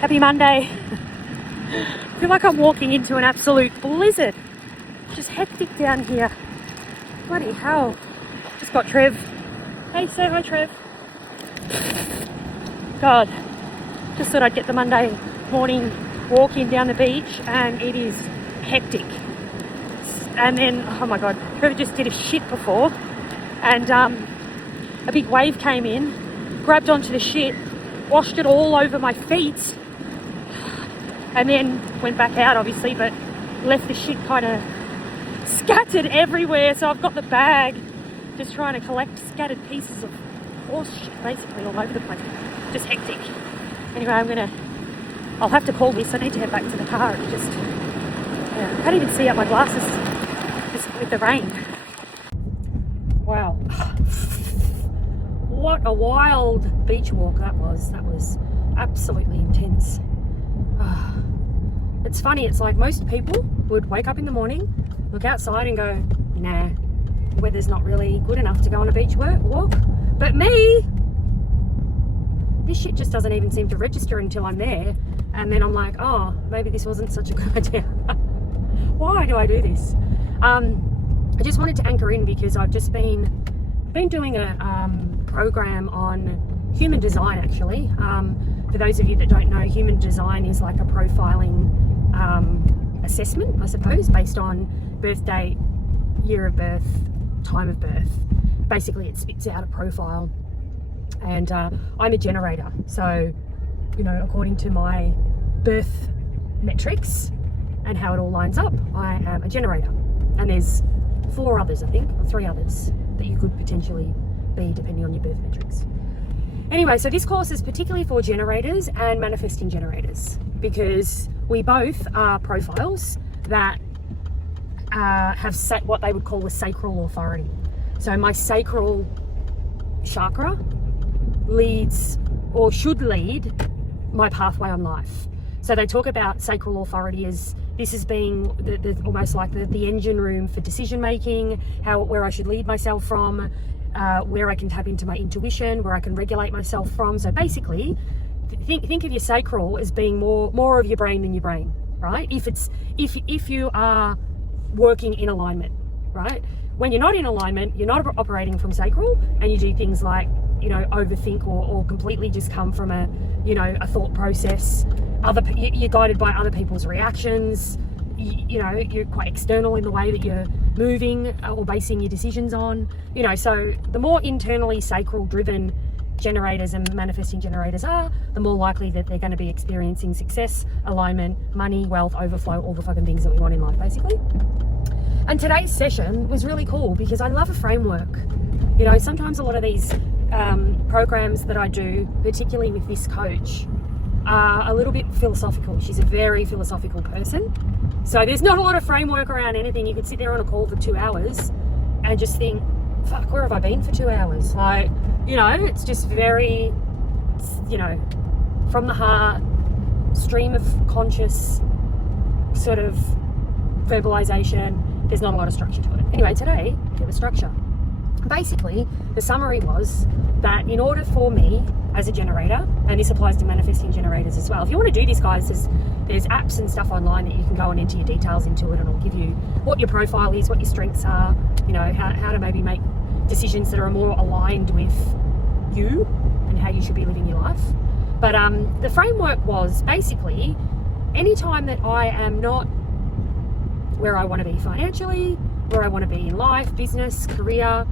Happy Monday. I feel like I'm walking into an absolute blizzard. Just hectic down here. Bloody hell. Just got Trev. Hey, say hi, Trev. God. Just thought I'd get the Monday morning walking down the beach, and it is hectic. And then, oh my God, Trevor just did a shit before, and a big wave came in, grabbed onto the shit, washed it all over my feet, and then went back out, obviously, but left the shit kind of scattered everywhere. So I've got the bag just trying to collect scattered pieces of horse shit basically all over the place. Just hectic. Anyway, I'll have to call this. I need to head back to the car. It just, yeah, I can't even see out my glasses just with the rain. Wow. What a wild beach walk that was. That was absolutely intense. It's funny, it's like most people would wake up in the morning, look outside and go, nah, weather's not really good enough to go on a beach walk. But me, this shit just doesn't even seem to register until I'm there. And then I'm like, oh, maybe this wasn't such a good idea. Why do I do this? I just wanted to anchor in because I've just been doing a program on human design, actually. For those of you that don't know, human design is like a profiling assessment, I suppose, based on birth date, year of birth, time of birth. Basically, it spits out a profile. And I'm a generator. So, you know, according to my birth metrics and how it all lines up, I am a generator. And there's 4 others, I think, or 3 others that you could potentially be depending on your birth metrics. Anyway, so this course is particularly for generators and manifesting generators, because we both are profiles that have what they would call a sacral authority. So my sacral chakra leads, or should lead, my pathway on life. So they talk about sacral authority as this as being almost like the engine room for decision making, where I should lead myself from, where I can tap into my intuition, where I can regulate myself from. So basically, think of your sacral as being more of your brain than your brain, right? If you are working in alignment, right? When you're not in alignment, you're not operating from sacral, and you do things like, you know, overthink or completely just come from a thought process. You're guided by other people's reactions. You know, you're quite external in the way that you're moving or basing your decisions on. You know, so the more internally sacral driven generators and manifesting generators are, the more likely that they're going to be experiencing success, alignment, money, wealth, overflow, all the fucking things that we want in life, basically. And today's session was really cool because I love a framework. You know, sometimes a lot of these programs that I do, particularly with this coach, are a little bit philosophical. She's a very philosophical person. So there's not a lot of framework around anything. You could sit there on a call for 2 hours and just think, fuck, where have I been for 2 hours? Like, you know, it's just very, you know, from the heart, stream of conscious sort of verbalization. There's not a lot of structure to it. Anyway, today, there was structure. Basically, the summary was that in order for me as a generator, and this applies to manifesting generators as well, if you want to do this, guys, there's apps and stuff online that you can go and enter your details into it, and it'll give you what your profile is, what your strengths are, you know, how to maybe make decisions that are more aligned with you and how you should be living your life. But the framework was basically, anytime that I am not where I want to be financially, where I want to be in life, business, career,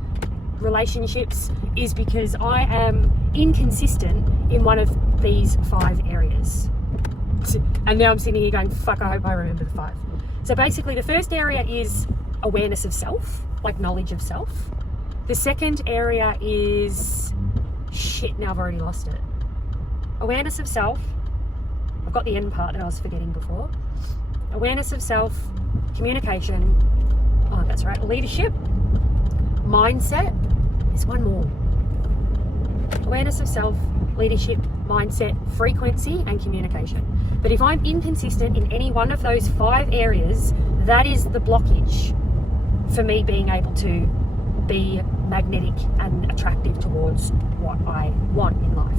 relationships, is because I am inconsistent in one of these 5 areas. And now I'm sitting here going, fuck, I hope I remember the 5. So basically the first area is awareness of self, like knowledge of self. The second area is, shit, now I've already lost it. Awareness of self. I've got the end part that I was forgetting before. Awareness of self, communication, oh, that's right, leadership, mindset. There's one more. Awareness of self, leadership, mindset, frequency, and communication. But if I'm inconsistent in any one of those 5 areas, that is the blockage for me being able to be magnetic and attractive towards what I want in life.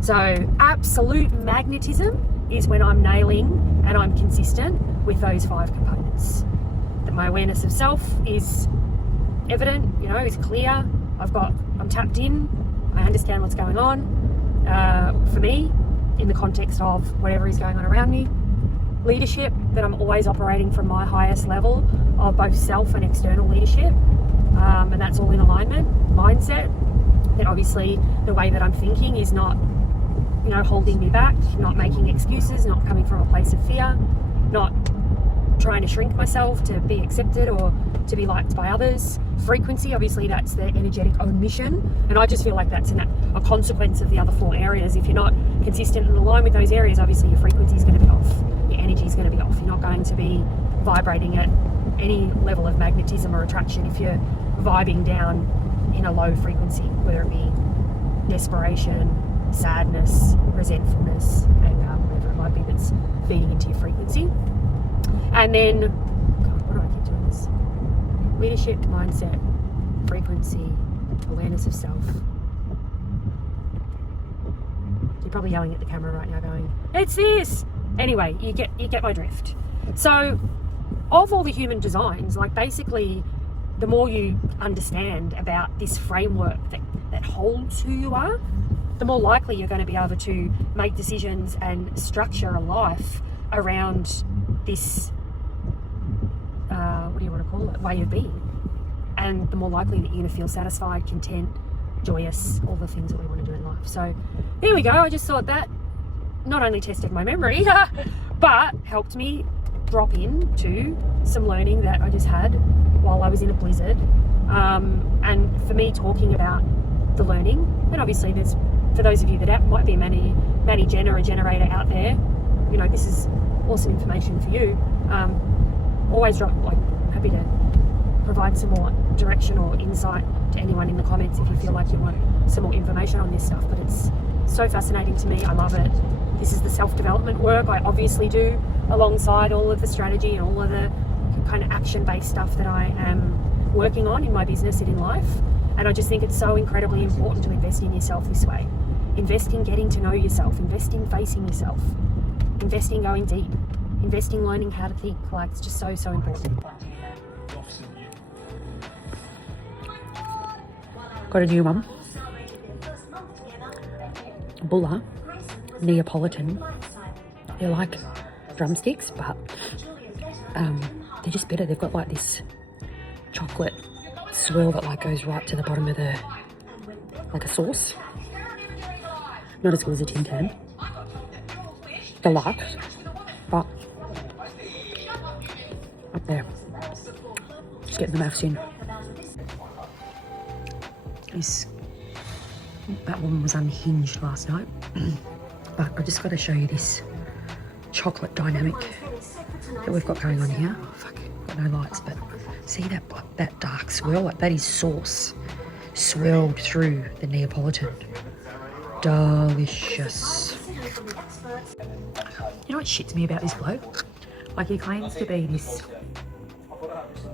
So absolute magnetism is when I'm nailing and I'm consistent with those 5 components. That my awareness of self is evident, you know, is clear. I'm tapped in. I understand what's going on. For me, in the context of whatever is going on around me. Leadership, that I'm always operating from my highest level of both self and external leadership, and that's all in alignment. Mindset, that obviously the way that I'm thinking is not, you know, holding me back, not making excuses, not coming from a place of fear, not trying to shrink myself to be accepted or to be liked by others. Frequency, obviously that's the energetic omission, and I just feel like that's a consequence of the other 4 areas. If you're not consistent and aligned with those areas, obviously your frequency is going to be off, your energy is going to be off. You're not going to be vibrating at any level of magnetism or attraction if you're vibing down in a low frequency, whether it be desperation, sadness, resentfulness, anger, whatever it might be that's feeding into your frequency. And then, God, what do I keep doing this? Leadership, mindset, frequency, awareness of self. You're probably yelling at the camera right now going, it's this! Anyway, you get my drift. So, of all the human designs, like basically, the more you understand about this framework that holds who you are, the more likely you're going to be able to make decisions and structure a life around this, what do you want to call it, way of being. And the more likely that you're going to feel satisfied, content, joyous, all the things that we want to do in life. So there we go. I just thought that not only tested my memory, but helped me drop into some learning that I just had while I was in a blizzard. And for me, talking about the learning, and obviously there's, for those of you that might be a Manny Gen or a generator out there, you know, this is awesome information for you. Always happy to provide some more direction or insight to anyone in the comments if you feel like you want some more information on this stuff. But it's so fascinating to me. I love it. This is the self-development work I obviously do alongside all of the strategy and all of the kind of action-based stuff that I am working on in my business and in life. And I just think it's so incredibly important to invest in yourself this way. Invest in getting to know yourself. Invest in facing yourself. Invest in going deep. Invest in learning how to think. Like, it's just so important. Got a new one. Bulla Neapolitan. They're like drumsticks, but they're just better. They've got like this chocolate swirl that like goes right to the bottom of the, like a sauce. Not as good as a Tim Tam. Deluxe, but up there. Just getting the MAFS in. That woman was unhinged last night. But I just got to show you this chocolate dynamic that we've got going on here. Oh, fuck, got no lights, but see that dark swirl? Like that is sauce swirled through the Neapolitan. Delicious. You know what shits me about this bloke? Like, he claims to be this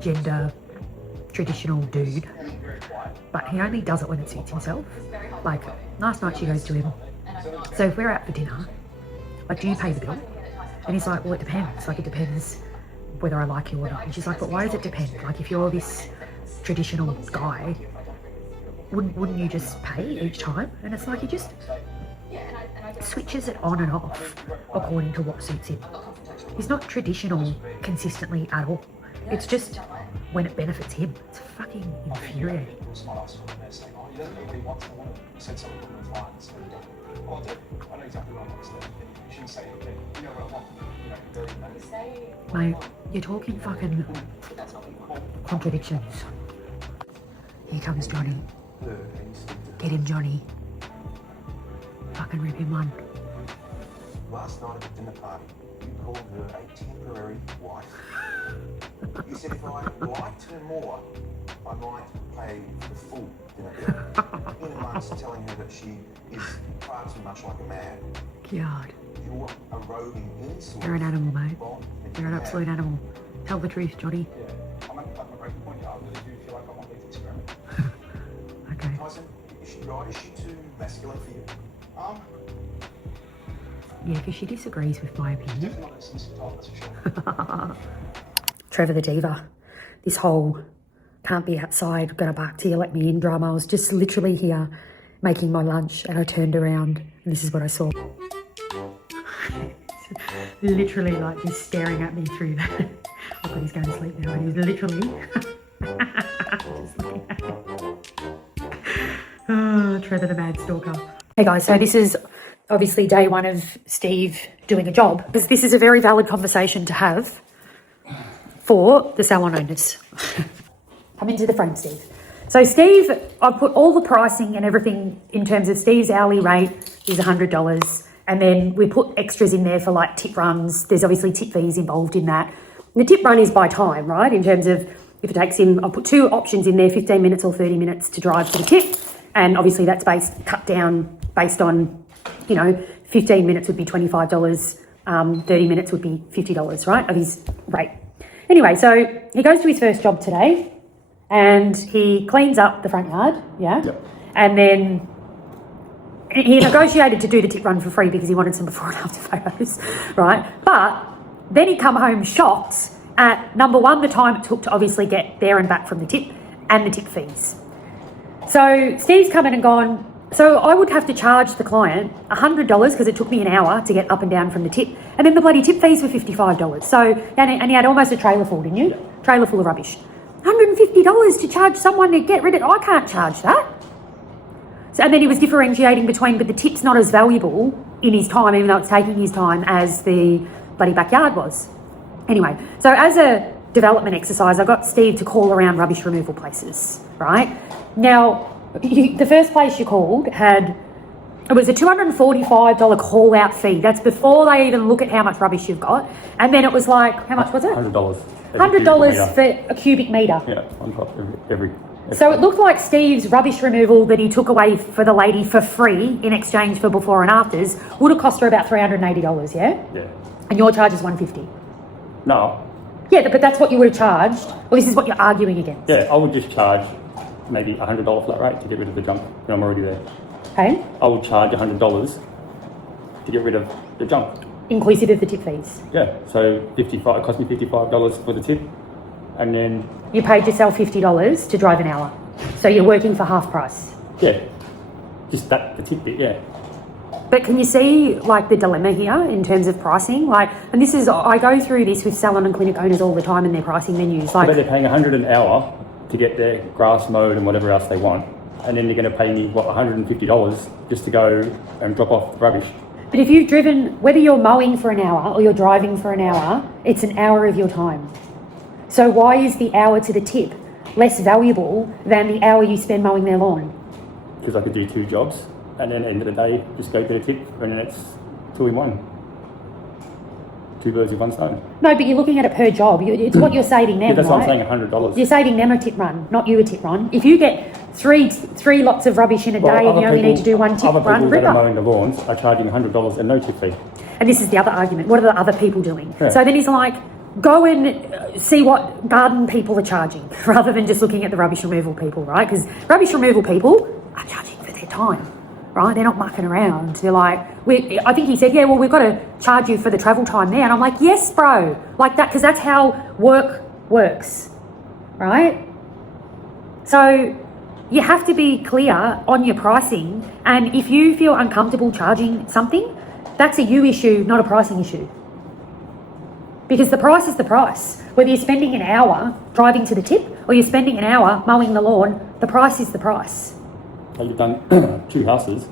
gender traditional dude, but he only does it when it suits himself. Like, last night she goes to him, so if we're out for dinner, like, do you pay the bill? And he's like, well, it depends. Like, it depends whether I like you or not. And she's like, but why does it depend? Like, if you're this traditional guy, wouldn't you just pay each time? And it's like, he just switches it on and off according to what suits him. He's not traditional consistently at all. It's just when it benefits him. It's fucking infuriating. Mate, you're talking fucking contradictions. Here comes Johnny. Get him, Johnny. Fucking rip him one. Last night at the dinner party, you called her a temporary wife. You said if I liked her more, I might pay the full dinner bill. In amongst telling her that she is far too much like a man. God. You're eroding any sort. You're an animal, mate. You're an absolute animal. Tell the truth, Johnny. Yeah, I'm at my breaking point. I really do feel like I want this experiment. Okay. Tyson, is she right? Is she too masculine for you? Yeah, because she disagrees with my opinion. Trevor the Diva. This whole can't be outside, gonna bark till you let me in drama. I was just literally here making my lunch and I turned around and this is what I saw. Literally like just staring at me through that. Oh God, he's going to sleep now. He was literally just looking at me. Oh, Trevor the mad stalker. Hey guys, so this is obviously day one of Steve doing a job, because this is a very valid conversation to have for the salon owners. Come into the frame, Steve. So Steve, I've put all the pricing and everything in terms of Steve's hourly rate is $100. And then we put extras in there for like tip runs. There's obviously tip fees involved in that. The tip run is by time, right? In terms of if it takes him, I'll put two options in there, 15 minutes or 30 minutes to drive to the tip. And obviously that's cut down based on, 15 minutes would be $25, 30 minutes would be $50, right, of his rate. Anyway, so he goes to his first job today and he cleans up the front yard, yeah? Yep. And then he negotiated to do the tip run for free because he wanted some before and after photos, right? But then he come home shocked at, number one, the time it took to obviously get there and back from the tip and the tip fees. So Steve's come in and gone, so I would have to charge the client $100 because it took me an hour to get up and down from the tip. And then the bloody tip fees were $55. So, and he had almost a trailer full, didn't you? Yeah. Trailer full of rubbish. $150 to charge someone to get rid of it. I can't charge that. So, and then he was differentiating between, but the tip's not as valuable in his time, even though it's taking his time, as the bloody backyard was. Anyway, so as a development exercise, I got Steve to call around rubbish removal places, right? Now, the first place you called it was a $245 call out fee. That's before they even look at how much rubbish you've got. And then it was like, how much was it? $100. $100 for a cubic metre. Yeah, on top of every. So it looked like Steve's rubbish removal that he took away for the lady for free in exchange for before and afters would have cost her about $380, yeah? Yeah. And your charge is $150. No. Yeah, but that's what you would have charged. Well, this is what you're arguing against. Yeah, I would just charge maybe $100 flat rate to get rid of the junk when I'm already there. Okay. I would charge $100 to get rid of the junk. Inclusive of the tip fees. Yeah, so it cost me $55 for the tip, and then you paid yourself $50 to drive an hour. So you're working for half price. Yeah, just the tip bit, yeah. But can you see like the dilemma here in terms of pricing? And this is, I go through this with salon and clinic owners all the time in their pricing menus. But they're paying $100 an hour to get their grass mowed and whatever else they want, and then they're going to pay me $150 just to go and drop off the rubbish. But if you've driven, whether you're mowing for an hour or you're driving for an hour, it's an hour of your time. So why is the hour to the tip less valuable than the hour you spend mowing their lawn? Because I could do two jobs, and then at the end of the day, just go to the tip, and then it's two in one. Two birds with one stone. No, but you're looking at it per job. It's what you're saving them, yeah, that's right? what I'm saying, $100. You're saving them a tip run, not you a tip run. If you get three lots of rubbish in a day and you only need to do one tip run, other people that are mowing the lawns are charging $100 and no tip fee. And this is the other argument. What are the other people doing? Yeah. So then he's like, go and see what garden people are charging rather than just looking at the rubbish removal people, right? Because rubbish removal people are charging for their time. Right? They're not mucking around. They're like, I think he said, yeah, well, we've got to charge you for the travel time there. And I'm like, yes, bro. Like that, because that's how work works. Right? So you have to be clear on your pricing. And if you feel uncomfortable charging something, that's a you issue, not a pricing issue. Because the price is the price. Whether you're spending an hour driving to the tip or you're spending an hour mowing the lawn, the price is the price. So you've done two houses.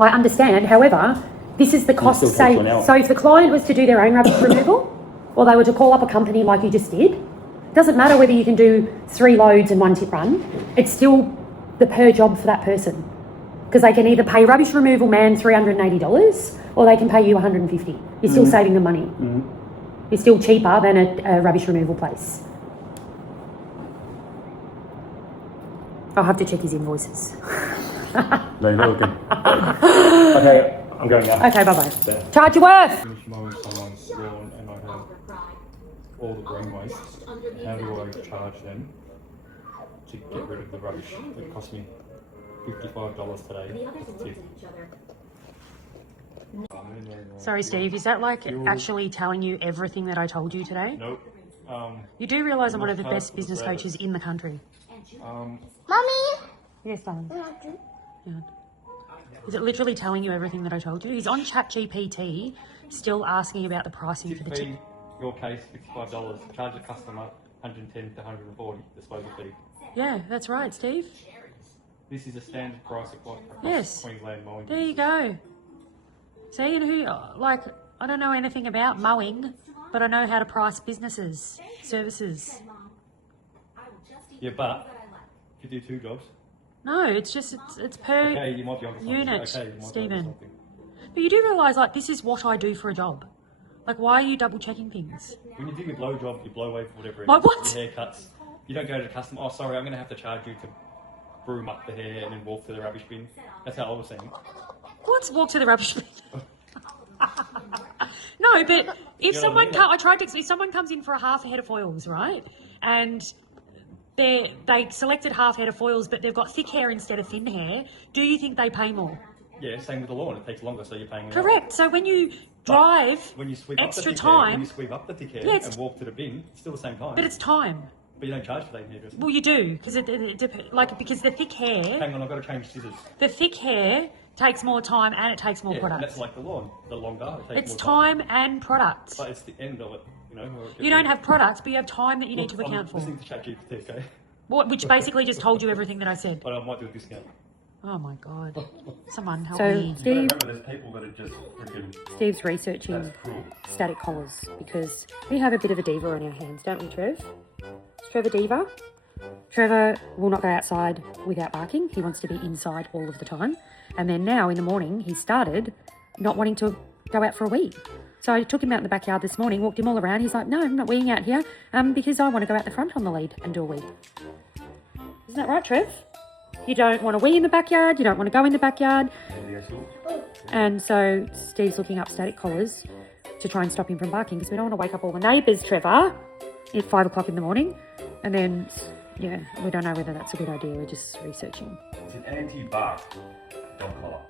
I understand. However, this is the cost saved. So if the client was to do their own rubbish removal, or they were to call up a company like you just did, it doesn't matter whether you can do 3 loads and 1 tip run. It's still the per job for that person. Because they can either pay rubbish removal man $380 or they can pay you $150. You're still saving them money. Mm-hmm. You're still cheaper than a rubbish removal place. I'll have to check his invoices. No, you're okay. Okay, I'm going now. Okay, bye-bye. Yeah. Charge your worth! Finish mowing someone's lawn and I have all the green waste. How do I charge them to get rid of the rubbish? It cost me $55 today. Sorry, Steve, is that like actually telling you everything that I told you today? Nope. You do realise I'm one of the best business coaches in the country. Mummy! Yes, darling. Yeah. Is it literally telling you everything that I told you? He's on ChatGPT, still asking about the pricing for the tip. Your case, $55. Charge the customer 110 to 140 disposal fee. Yeah, that's right, Steve. This is a standard price across Yes. Queensland mowing. There you go. See, and who, like, I don't know anything about mowing, but I know how to price businesses, services. Yeah, but if you do 2 jobs, No, it's just, it's per okay, you might be onto something. unit, Okay, you might be onto Stephen. something. But you do realise, like, this is what I do for a job. Like, why are you double checking things? When you do your blow job, your blow wave, whatever it My is, what? your haircuts, you don't go to the customer, oh sorry, I'm going to have to charge you to broom up the hair and then walk to the rubbish bin. That's how I was saying. What's walk to the rubbish bin? No, but if You know someone what I mean? if someone comes in for a half a head of foils, right, and they selected half head of foils, but they've got thick hair instead of thin hair, do you think they pay more? Yeah, same with the lawn. It takes longer, so you're paying more. Correct. So when you drive When you sweep extra up the thick time, hair, when you sweep up the thick hair Yeah, it's- and walk to the bin, it's still the same time. but it's time. But you don't charge for that hairdresser. Well, you do because because the thick hair, Hang on, I've got to change scissors. the thick hair takes more time and it takes more Yeah, product. that's like the lawn. The longer, it takes It's more time and product. But it's the end of it, you know. You don't have products, but you have time that you need to account for. I'm listening to ChatGPT, okay? Which basically just told you everything that I said. But I might do a discount. Oh my god. Someone help So, me. Steve, Remember, there's people that are just freaking... Steve's researching That's cruel. static collars because we have a bit of a diva on our hands, don't we, Trev? Is Trevor Diva? Trevor will not go outside without barking. He wants to be inside all of the time. And then now in the morning, he started not wanting to go out for a wee. So I took him out in the backyard this morning, walked him all around. He's like, no, I'm not weeing out here because I want to go out the front on the lead and do a wee. Isn't that right, Trev? You don't want to wee in the backyard. You don't want to go in the backyard. And so Steve's looking up static collars to try and stop him from barking because we don't want to wake up all the neighbours, Trevor, at 5 o'clock in the morning. And then, yeah, we don't know whether that's a good idea. We're just researching. It's an anti-bark dog collar.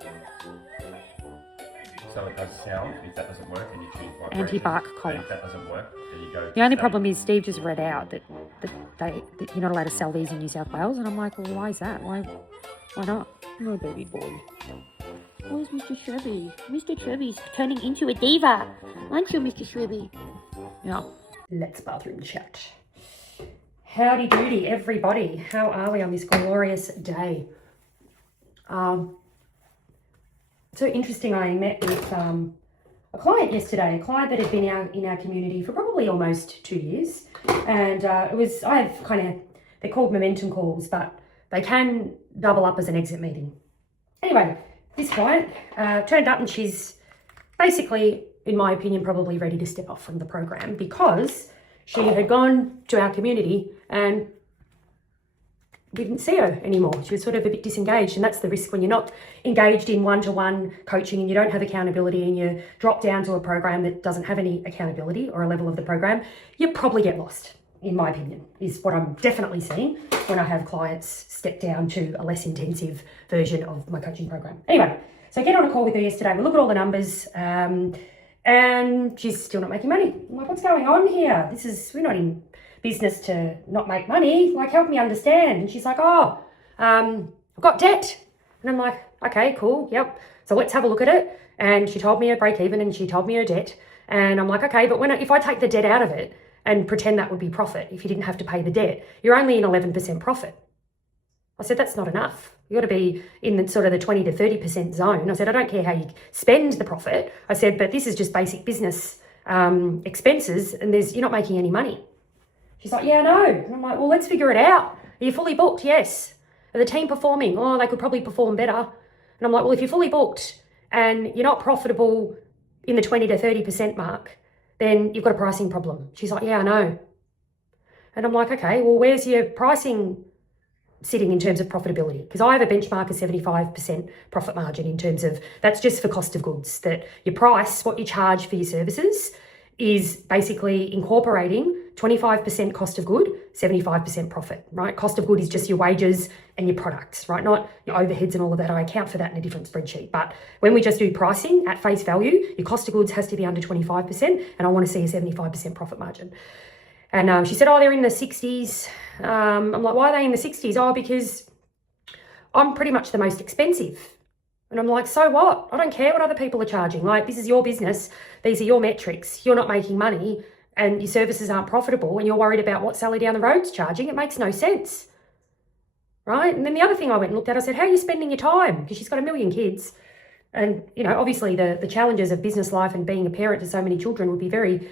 So it does sound. If that doesn't work, then you choose vibration. Anti-bark And collar. if that doesn't work, then you go... The only static. problem is Steve just read out that you're not allowed to sell these in New South Wales. And I'm like, well, why is that? Why not? Oh, baby boy. Where's Mr. Shrubby? Mr. Shrubby's turning into a diva. Aren't you, Mr. Shrubby? Yeah. Let's bathroom chat. Howdy doody, everybody. How are we on this glorious day? So interesting, I met with a client yesterday, a client that had been in our community for probably almost 2 years. And they're called momentum calls, but they can double up as an exit meeting. Anyway, this client turned up and she's basically, in my opinion, probably ready to step off from the program because she had gone to our community and we didn't see her anymore. She was sort of a bit disengaged, and that's the risk when you're not engaged in one-to-one coaching and you don't have accountability and you drop down to a program that doesn't have any accountability or a level of the program, you probably get lost, in my opinion, is what I'm definitely seeing when I have clients step down to a less intensive version of my coaching program. Anyway, so I get on a call with her yesterday. We look at all the numbers and she's still not making money. I'm like, what's going on here? We're not in business to not make money. Like, help me understand. And she's like, I've got debt. And I'm like, okay, cool. Yep. So let's have a look at it. And she told me her break even and she told me her debt. And I'm like, okay, but if I take the debt out of it and pretend that would be profit, if you didn't have to pay the debt, you're only in 11% profit. I said, that's not enough. You got to be in the sort of the 20 to 30% zone. I said, I don't care how you spend the profit. I said, but this is just basic business expenses and you're not making any money. She's like, yeah, I know. And I'm like, well, let's figure it out. Are you fully booked? Yes. Are the team performing? Oh, they could probably perform better. And I'm like, well, if you're fully booked and you're not profitable in the 20 to 30% mark, then you've got a pricing problem. She's like, yeah, I know. And I'm like, okay, well, where's your pricing sitting in terms of profitability? Because I have a benchmark of 75% profit margin in terms of, that's just for cost of goods, that your price, what you charge for your services, is basically incorporating 25% cost of good, 75% profit, right? Cost of good is just your wages and your products, right? Not your overheads and all of that. I account for that in a different spreadsheet. But when we just do pricing at face value, your cost of goods has to be under 25%, and I want to see a 75% profit margin. And she said, oh, they're in the 60s. I'm like, why are they in the 60s? Oh, because I'm pretty much the most expensive. And I'm like, so what? I don't care what other people are charging. Like, this is your business. These are your metrics. You're not making money and your services aren't profitable and you're worried about what Sally down the road's charging. It makes no sense, right? And then the other thing I went and looked at, I said, how are you spending your time? Because she's got a million kids. And, you know, obviously the challenges of business life and being a parent to so many children would be very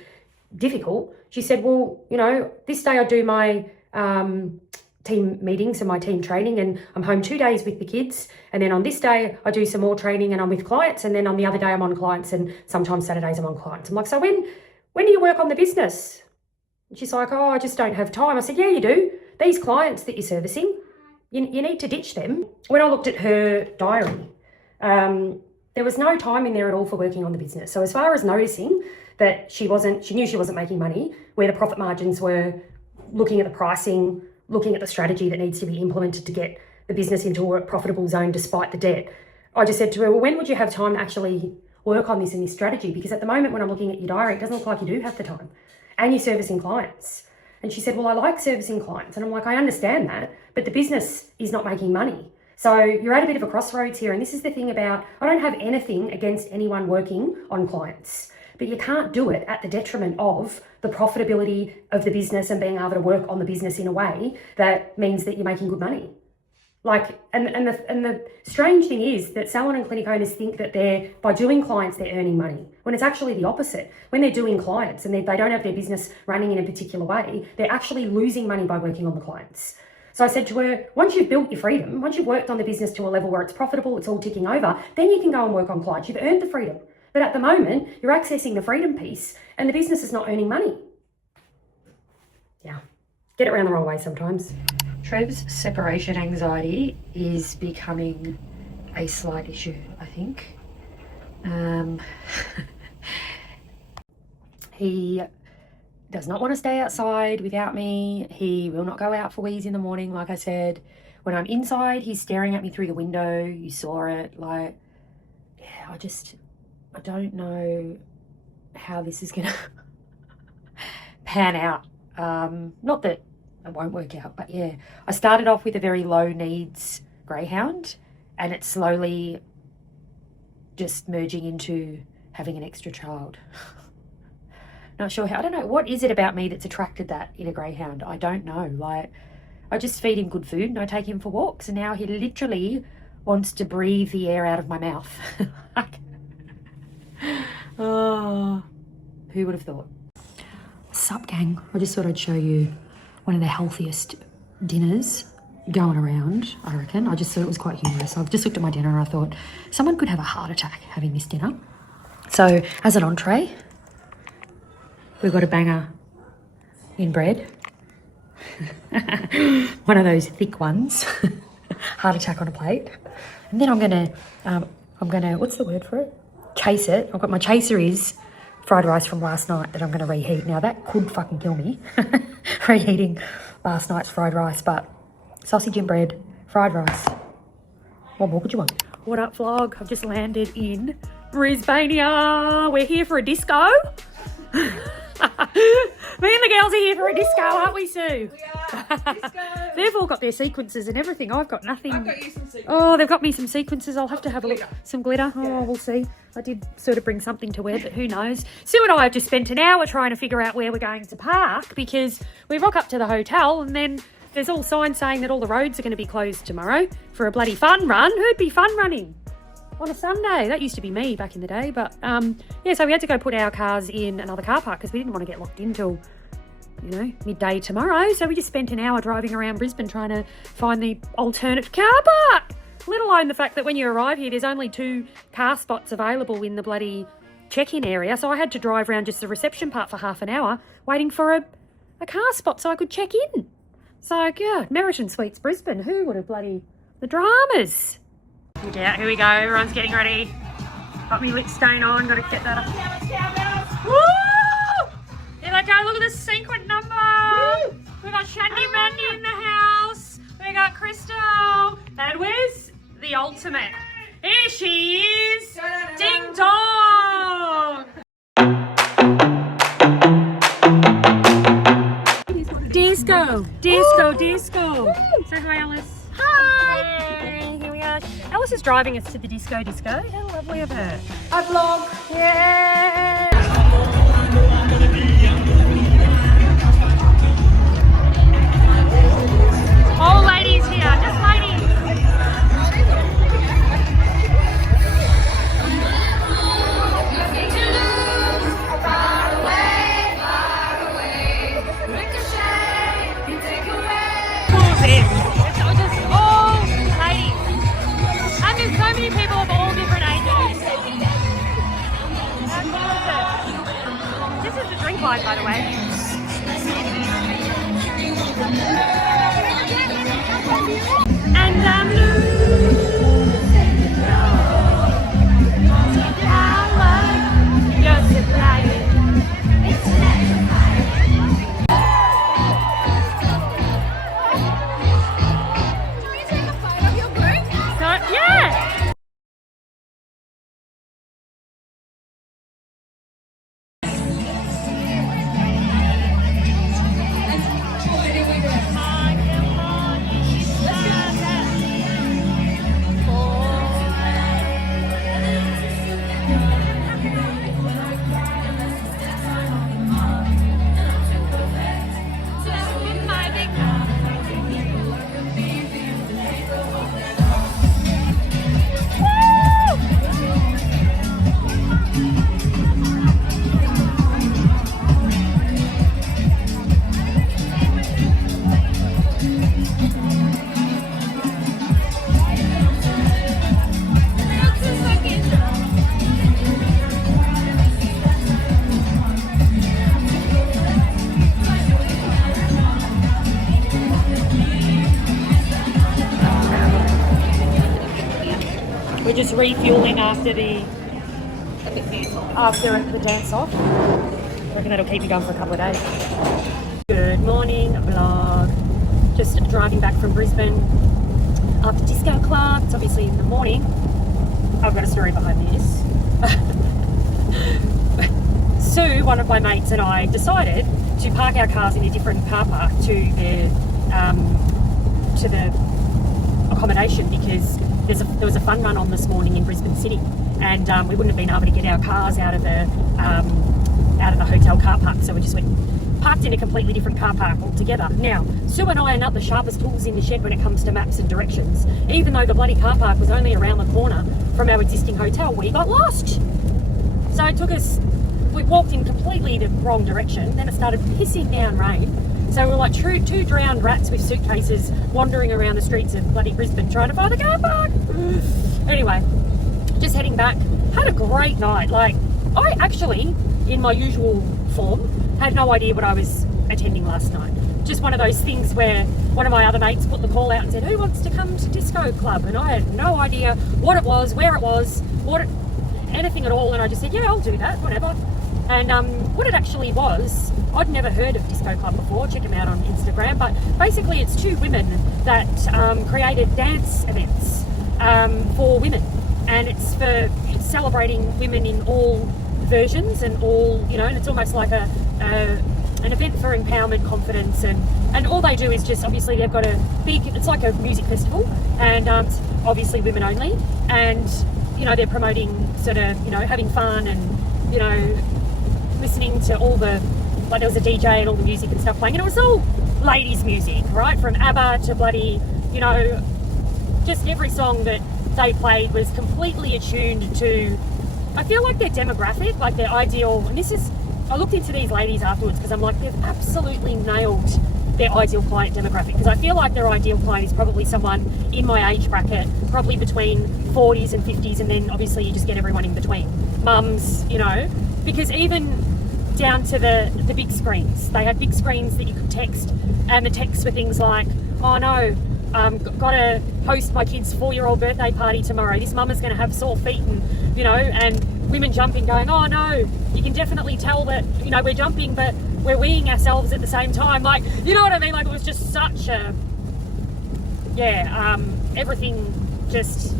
difficult. She said, well, you know, this day I do my team meetings and my team training, and I'm home 2 days with the kids, and then on this day I do some more training and I'm with clients, and then on the other day I'm on clients, and sometimes Saturdays I'm on clients. I'm like, so when do you work on the business? And she's like, oh, I just don't have time. I said, yeah, you do. These clients that you're servicing, you need to ditch them. When I looked at her diary, there was no time in there at all for working on the business. So as far as noticing that she knew she wasn't making money, where the profit margins were, looking at the pricing, looking at the strategy that needs to be implemented to get the business into a profitable zone despite the debt, I just said to her, well, when would you have time to actually work on this in this strategy? Because at the moment when I'm looking at your diary, it doesn't look like you do have the time. And you're servicing clients. And she said, well, I like servicing clients. And I'm like, I understand that, but the business is not making money. So you're at a bit of a crossroads here. And this is the thing about, I don't have anything against anyone working on clients, but you can't do it at the detriment of the profitability of the business and being able to work on the business in a way that means that you're making good money. Like, and the strange thing is that salon and clinic owners think that by doing clients, they're earning money, when it's actually the opposite. When they're doing clients and they don't have their business running in a particular way, they're actually losing money by working on the clients. So I said to her, once you've built your freedom, once you've worked on the business to a level where it's profitable, it's all ticking over, then you can go and work on clients. You've earned the freedom. But at the moment, you're accessing the freedom piece and the business is not earning money. Yeah, get it around the wrong way sometimes. Trev's separation anxiety is becoming a slight issue, I think. He does not want to stay outside without me. He will not go out for wheeze in the morning, like I said. When I'm inside, he's staring at me through the window. You saw it. Like, yeah, I don't know how this is going to pan out. Not that it won't work out, but yeah, I started off with a very low needs greyhound, and it's slowly just merging into having an extra child. Not sure how. I don't know, what is it about me that's attracted that in a greyhound? I don't know. Like, I just feed him good food and I take him for walks, and now he literally wants to breathe the air out of my mouth. Oh, who would have thought? Sup, gang? I just thought I'd show you one of the healthiest dinners going around, I reckon. I just thought it was quite humorous. I've just looked at my dinner and I thought someone could have a heart attack having this dinner. So as an entree, we've got a banger in bread. One of those thick ones. Heart attack on a plate. And then I'm gonna, what's the word for it? Chase it. I've got my chaser is fried rice from last night that I'm going to reheat. Now that could fucking kill me, reheating last night's fried rice, but sausage and bread, fried rice. What more could you want? What up, vlog? I've just landed in Brisbane. We're here for a disco. Me and the girls are here for a disco, aren't we, Sue? We are. Disco. They've all got their sequences and everything. I've got nothing. I've got you some sequences. Oh, they've got me some sequences. I'll have to have a look. Glitter. Some glitter. Oh, Yeah. we'll see. I did sort of bring something to wear, but who knows? Sue and I have just spent an hour trying to figure out where we're going to park, because we rock up to the hotel and then there's all signs saying that all the roads are going to be closed tomorrow for a bloody fun run. Who'd be fun running on a Sunday? That used to be me back in the day. But yeah, so we had to go put our cars in another car park because we didn't want to get locked in till, you know, midday tomorrow. So we just spent an hour driving around Brisbane trying to find the alternate car park. Let alone the fact that when you arrive here, there's only 2 car spots available in the bloody check-in area. So I had to drive around just the reception part for half an hour waiting for a car spot so I could check in. So, yeah, Meriton Suites Brisbane. Who would have bloody... the dramas. Yeah, here we go. Everyone's getting ready. Got me lip stain on. Got to get that up. Woo! Here they go. Look at the sequin number. We got Shandy Mandy in the house. We got Crystal. And where's the ultimate? Here she is. Ding dong. Disco, disco, disco. Say hi, Alice. Hi. Here we are. Alice is driving us to the disco. How lovely of her. A vlog. Yeah. All ladies here, just ladies. It's just all ladies. And there's so many people of all different ages. How cool is it? This is the drink line, by the way. We're just refueling after the dance off. I reckon that'll keep you going for a couple of days. Good morning vlog. Just driving back from Brisbane after disco club. It's obviously in the morning. I've got a story behind this. Sue, one of my mates, and I decided to park our cars in a different car park to the accommodation because there was a fun run on this morning in Brisbane City, and we wouldn't have been able to get our cars out of the hotel car park, so we just parked in a completely different car park altogether. Now, Sue and I are not the sharpest tools in the shed when it comes to maps and directions. Even though the bloody car park was only around the corner from our existing hotel, we got lost. So it took us, we walked in completely the wrong direction, then it started pissing down rain. So we were like two drowned rats with suitcases wandering around the streets of bloody Brisbane trying to find a car park. Anyway, just heading back. Had a great night. Like, I actually, in my usual form, had no idea what I was attending last night. Just one of those things where one of my other mates put the call out and said, who wants to come to disco club? And I had no idea what it was, where it was, anything at all. And I just said, yeah, I'll do that, whatever. And what it actually was, I'd never heard of Disco Club before. Check them out on Instagram. But basically, it's two women that created dance events for women, and it's celebrating women in all versions and all, and it's almost like an event for empowerment, confidence, and all they do is just, obviously they've got it's like a music festival, and it's obviously women only, and they're promoting sort of having fun and listening to all the, like there was a DJ and all the music and stuff playing, and it was all ladies music, right, from ABBA to bloody just every song that they played was completely attuned to, I feel like their demographic, like their ideal, and I looked into these ladies afterwards because I'm like, they've absolutely nailed their ideal client demographic, because I feel like their ideal client is probably someone in my age bracket, probably between 40s and 50s, and then obviously you just get everyone in between. Mums, because even down to the big screens, they had big screens that you could text, and the texts were things like, oh no, gotta host my kid's 4-year-old birthday party tomorrow, this mum is going to have sore feet, and and women jumping going, oh no, you can definitely tell that, you know, we're jumping, but we're weeing ourselves at the same time. Like, you know what I mean? Like, it was just such a, yeah, everything just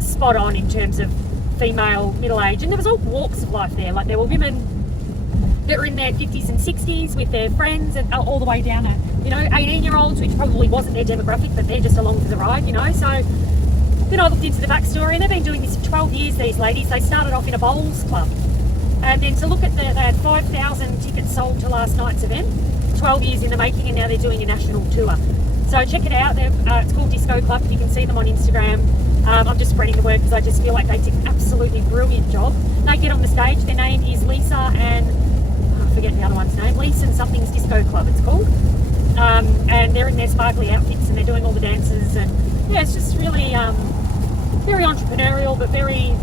spot on in terms of female middle age. And there was all walks of life there. Like, there were women that were in their 50s and 60s with their friends, and all the way down to, you know, 18-year-olds, which probably wasn't their demographic, but they're just along for the ride, you know. So then I looked into the backstory, and they've been doing this for 12 years, these ladies. They started off in a bowls club. And then to look at they had 5,000 tickets sold to last night's event, 12 years in the making, and now they're doing a national tour. So check it out. It's called Disco Club. You can see them on Instagram. I'm just spreading the word because I just feel like they did an absolutely brilliant job. They get on the stage. Their name is Lisa and I forget the other one's name. Lisa and something's Disco Club it's called. And they're in their sparkly outfits and they're doing all the dances, and yeah, it's just really very entrepreneurial, but it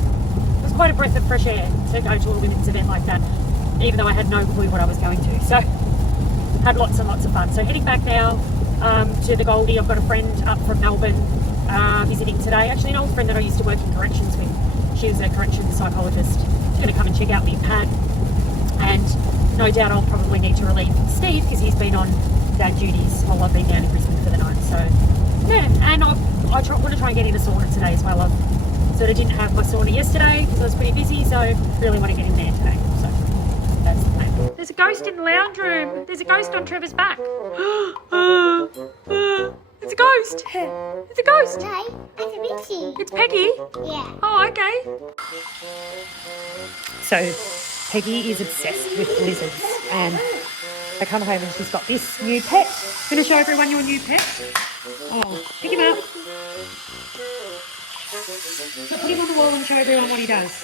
was quite a breath of fresh air to go to a women's event like that, even though I had no clue what I was going to. So had lots and lots of fun. So heading back now to the Goldie. I've got a friend up from Melbourne visiting today. Actually, an old friend that I used to work in corrections with. She was a corrections psychologist. She's going to come and check out me and Pat. And no doubt I'll probably need to relieve Steve because he's been on dad duties while I've been down in Brisbane for the night. So yeah, and I want to try and get in a sauna today as well. I sort of didn't have my sauna yesterday because I was pretty busy, so really want to get in there today. So that's the plan. There's a ghost in the lounge room. There's a ghost on Trevor's back. It's a ghost. It's a ghost. No, that's Richie. It's Peggy. Yeah. Oh, okay. So Peggy is obsessed with lizards, and I come home and she's got this new pet. I'm going to show everyone your new pet. Oh, pick him up. So put him on the wall and show everyone what he does.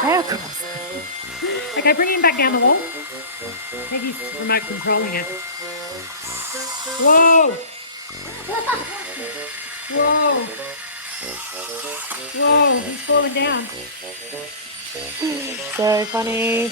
How cool. Okay, bring him back down the wall. Peggy's remote controlling it. Whoa! Whoa! Whoa, he's falling down. So funny.